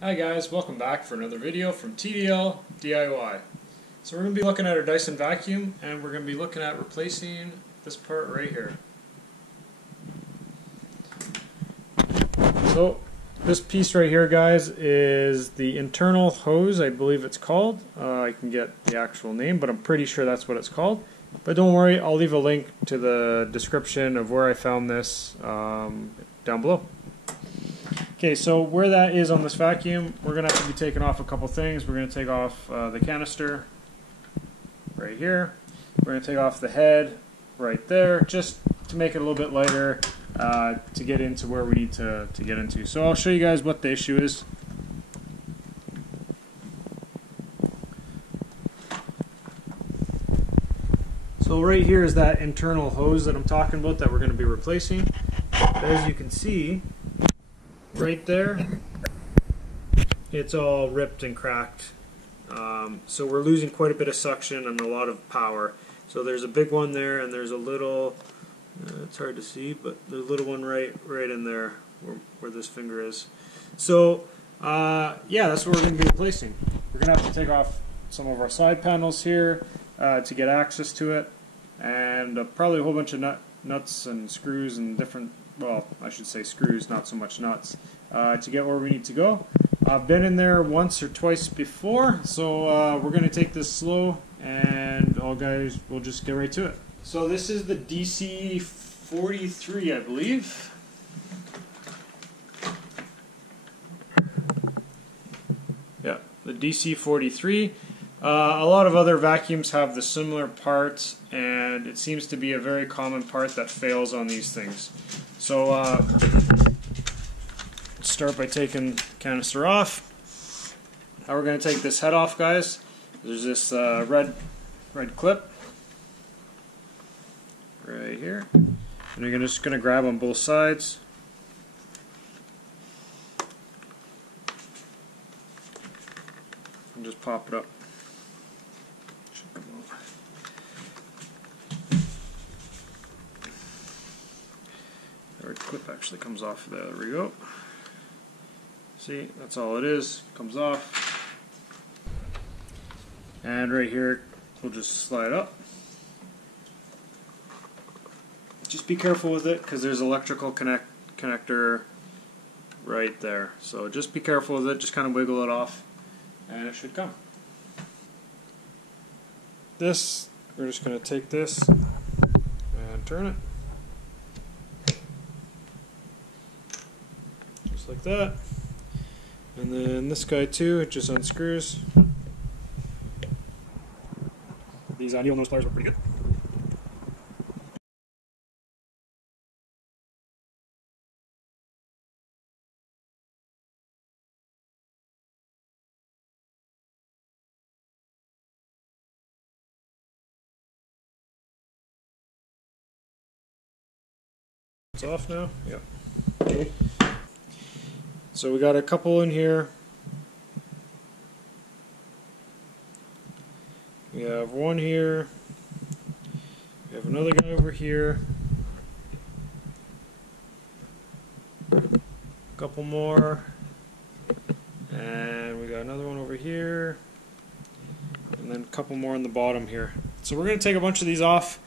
Hi guys, welcome back for another video from TDL DIY. So we're going to be looking at our Dyson vacuum, and we're going to be looking at replacing this part right here. So this piece right here, guys, is the internal hose, I believe it's called. I can get the actual name, but I'm pretty sure that's what it's called. But don't worry, I'll leave a link to the description of where I found this down below. Okay, so where that is on this vacuum, we're going to have to be taking off a couple things. We're going to take off the canister right here. We're going to take off the head right there, just to make it a little bit lighter to get into where we need to get into. So I'll show you guys what the issue is. So right here is that internal hose that I'm talking about that we're going to be replacing. As you can see, right there, it's all ripped and cracked. So we're losing quite a bit of suction and a lot of power. So there's a big one there, and there's a little, it's hard to see, but there's a little one right in there where this finger is. So yeah, that's what we're going to be replacing. We're going to have to take off some of our side panels here to get access to it, and probably a whole bunch of nuts and screws and different, well, I should say screws, not so much nuts, to get where we need to go. I've been in there once or twice before, so we're going to take this slow, and all guys, we'll just get right to it. So this is the DC 43, I believe. Yeah, the DC 43. A lot of other vacuums have the similar parts, and it seems to be a very common part that fails on these things. So let's start by taking the canister off. Now we're going to take this head off, guys. There's this red clip right here, and you're just going to grab on both sides. And just pop it up. The red clip actually comes off there. There we go. See, that's all it is. Comes off. And right here, we'll just slide up. Just be careful with it, because there's electrical connector right there. So just be careful with it. Just kind of wiggle it off, and it should come. This, we're just going to take this and turn it. Just like that. And then this guy too, it just unscrews. These needle nose pliers work pretty good. It's off now? Yep. Okay. So we got a couple in here. We have one here. We have another guy over here. A couple more. And we got another one over here. And then a couple more on the bottom here. So we're going to take a bunch of these off.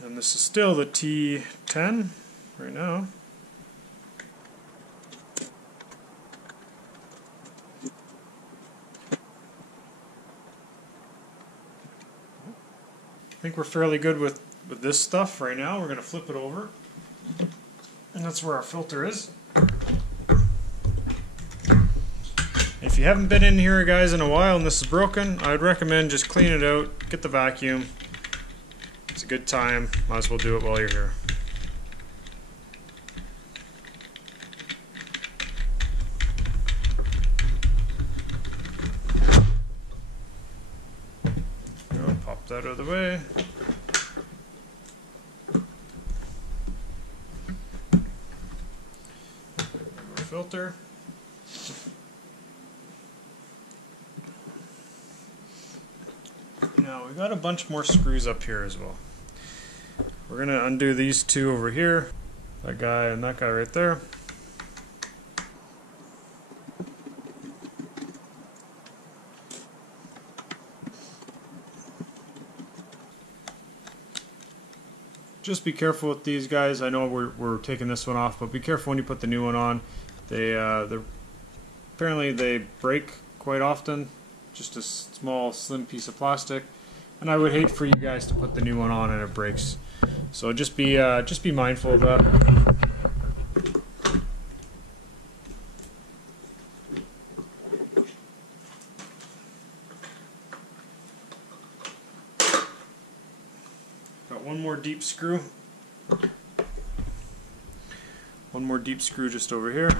And this is still the T10 right now. I think we're fairly good with this stuff right now. We're going to flip it over, and that's where our filter is. if you haven't been in here, guys, in a while and this is broken, I would recommend just clean it out, get the vacuum. It's a good time. Might as well do it while you're here. I'll pop that out of the way. Filter. Now we got a bunch more screws up here as well. We're going to undo these two over here, that guy and that guy right there. Just be careful with these guys. I know we're taking this one off, but be careful when you put the new one on. Apparently they break quite often. Just a small, slim piece of plastic, and I would hate for you guys to put the new one on and it breaks. So just be mindful of that. Got one more deep screw. One more deep screw just over here.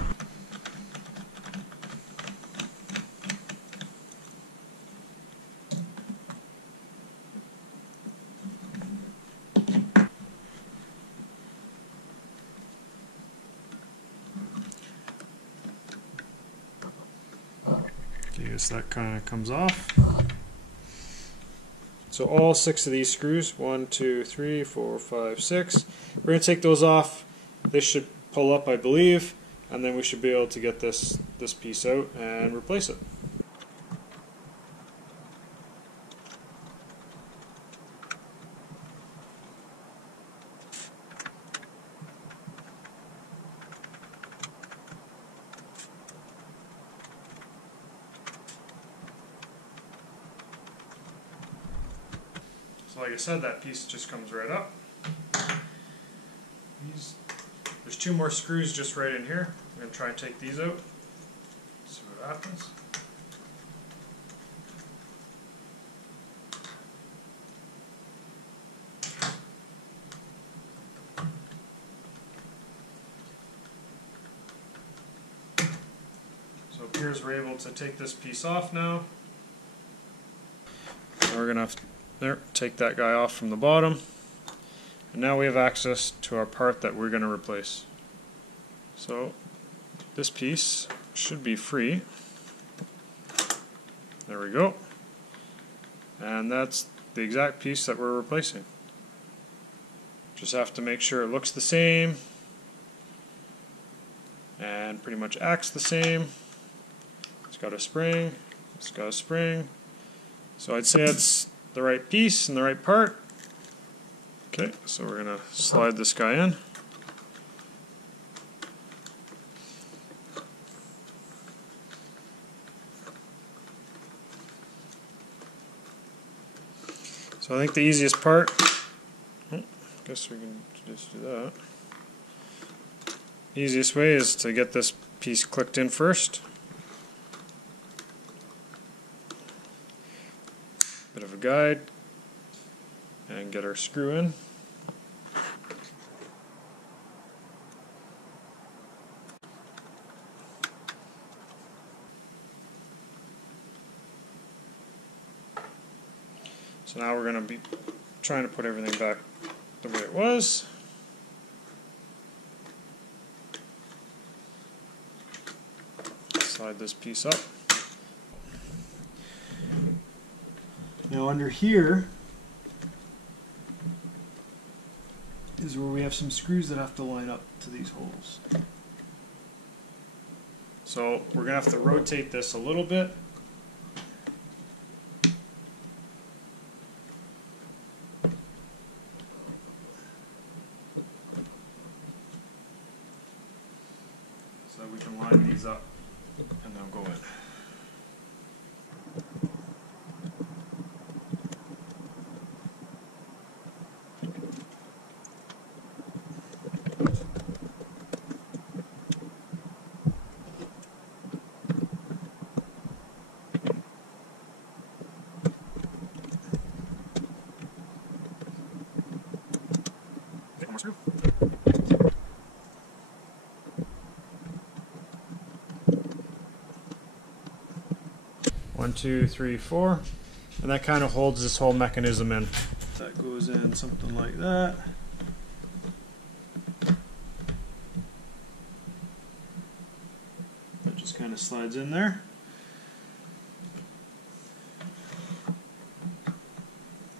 Okay, so that kind of comes off. So all 6 of these screws, 1, 2, 3, 4, 5, 6. We're going to take those off. This should pull up, I believe, and then we should be able to get this piece out and replace it. So like I said, that piece just comes right up. There's 2 more screws just right in here. I'm going to try and take these out. See what happens. So it appears we're able to take this piece off now. And we're going to have to take that guy off from the bottom. And now we have access to our part that we're going to replace. So this piece should be free. There we go. And that's the exact piece that we're replacing. Just have to make sure it looks the same and pretty much acts the same. It's got a spring, it's got a spring. So I'd say it's the right piece and the right part. Okay, so we're going to slide this guy in. So I think the easiest part, I guess we can just do that. The easiest way is to get this piece clicked in first. Bit of a guide. And get our screw in. So now we're going to be trying to put everything back the way it was. Slide this piece up. Now under here is where we have some screws that have to line up to these holes. So we're going to have to rotate this a little bit. So we can line these up and they'll go in. 1, 2, 3, 4, and that kind of holds this whole mechanism in. That goes in something like that. That just kind of slides in there.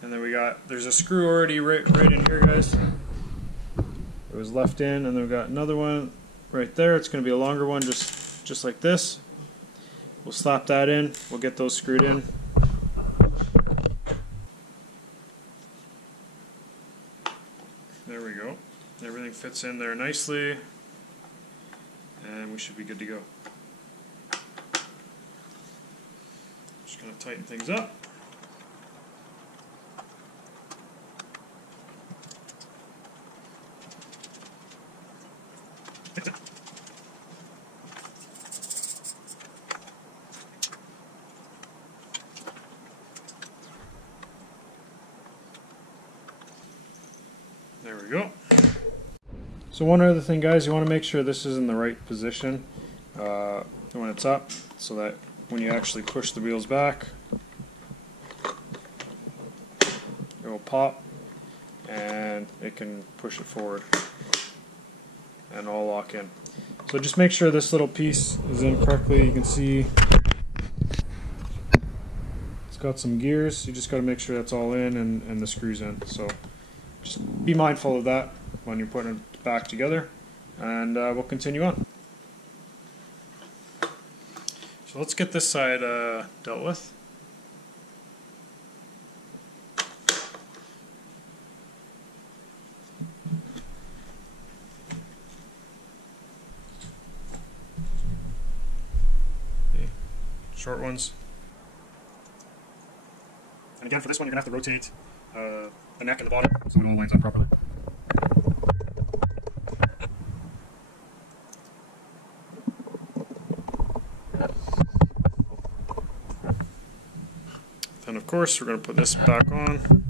And then there's a screw already right in here, guys. It was left in, and then we got another one right there. It's going to be a longer one, just like this. We'll slap that in. We'll get those screwed in. There we go. Everything fits in there nicely, and we should be good to go. Just going to tighten things up. There we go. So one other thing, guys, you want to make sure this is in the right position when it's up, so that when you actually push the wheels back, it will pop and it can push it forward and all lock in. So just make sure this little piece is in correctly. You can see it's got some gears. You just got to make sure that's all in and the screws in. So just be mindful of that when you're putting it back together, and we'll continue on. So let's get this side dealt with. Okay. Short ones. And again, for this one, you're going to have to rotate the neck and the bottom so it all lines up properly. Then of course we're going to put this back on.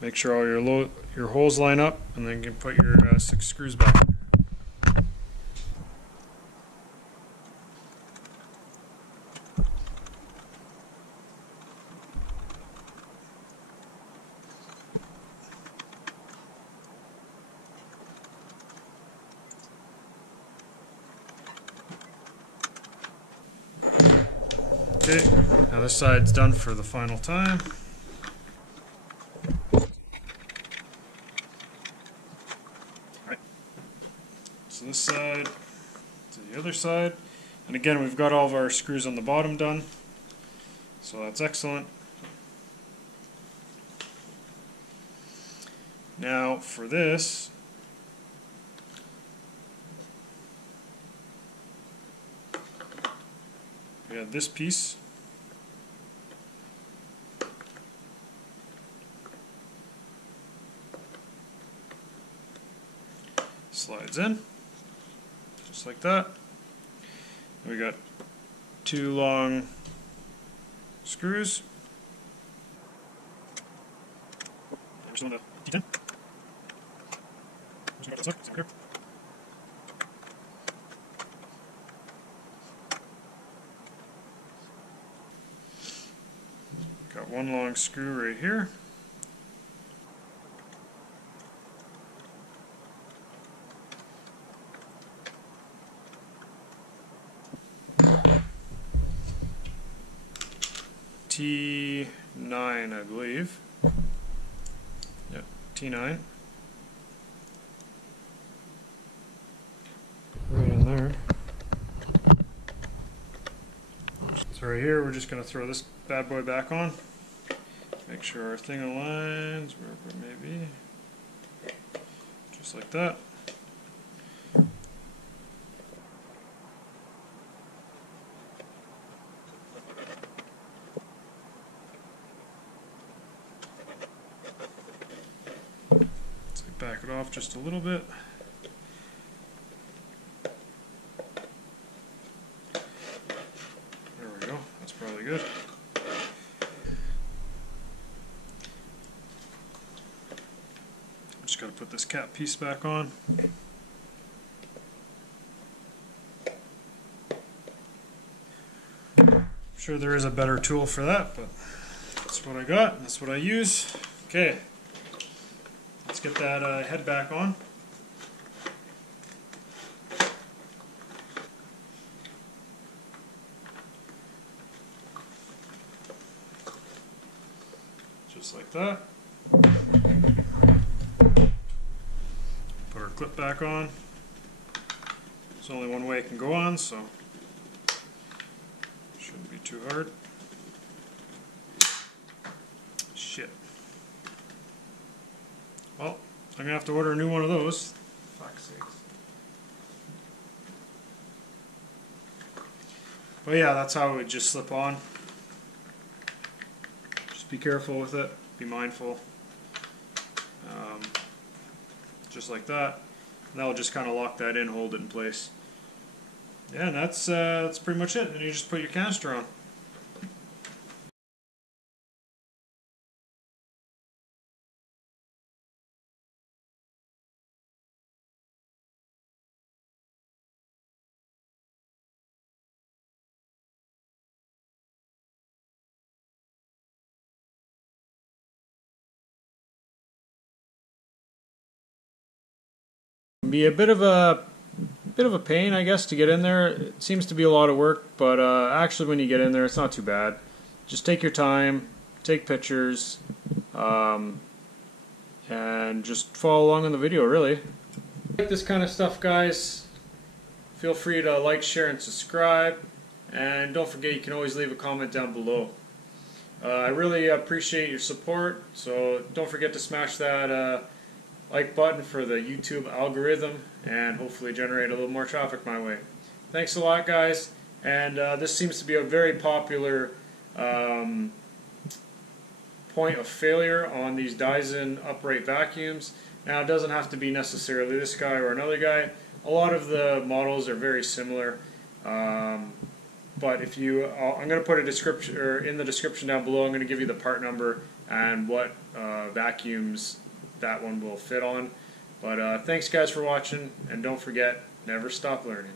Make sure all your holes line up, and then you can put your 6 screws back. Okay, now this side's done for the final time. Alright, so this side to the other side, and again we've got all of our screws on the bottom done, so that's excellent. Now for this, we have this piece. Slides in, just like that. And we got 2 long screws. We're still in the D10. Got 1 long screw right here. T9, I believe. Yeah, T9. Right in there. So right here, we're just going to throw this bad boy back on. Make sure our thing aligns wherever it may be. Just like that. Back it off just a little bit. There we go, that's probably good. Just got to put this cap piece back on. sure there is a better tool for that, but that's what I got, that's what I use. Okay, let's get that head back on. Just like that. Put our clip back on. There's only one way it can go on, so shouldn't be too hard. Shit. Well, I'm gonna have to order a new one of those. Fuck's sakes. But yeah, that's how it would just slip on. Just be careful with it. Be mindful. Just like that. And that'll just kind of lock that in, hold it in place. Yeah, and that's pretty much it. Then you just put your canister on. Be a bit of a pain, I guess, to get in there. It seems to be a lot of work, but actually when you get in there it's not too bad. Just take your time, take pictures, and just follow along in the video, really. If you like this kind of stuff, guys, feel free to like, share, and subscribe, and don't forget you can always leave a comment down below. I really appreciate your support, so don't forget to smash that like button for the YouTube algorithm and hopefully generate a little more traffic my way. Thanks a lot, guys, and this seems to be a very popular point of failure on these Dyson upright vacuums. Now, it doesn't have to be necessarily this guy or another guy. A lot of the models are very similar, but if you, I'm going to put a description, or in the description down below, I'm going to give you the part number and what vacuums that one will fit on. But thanks guys for watching, and don't forget, never stop learning.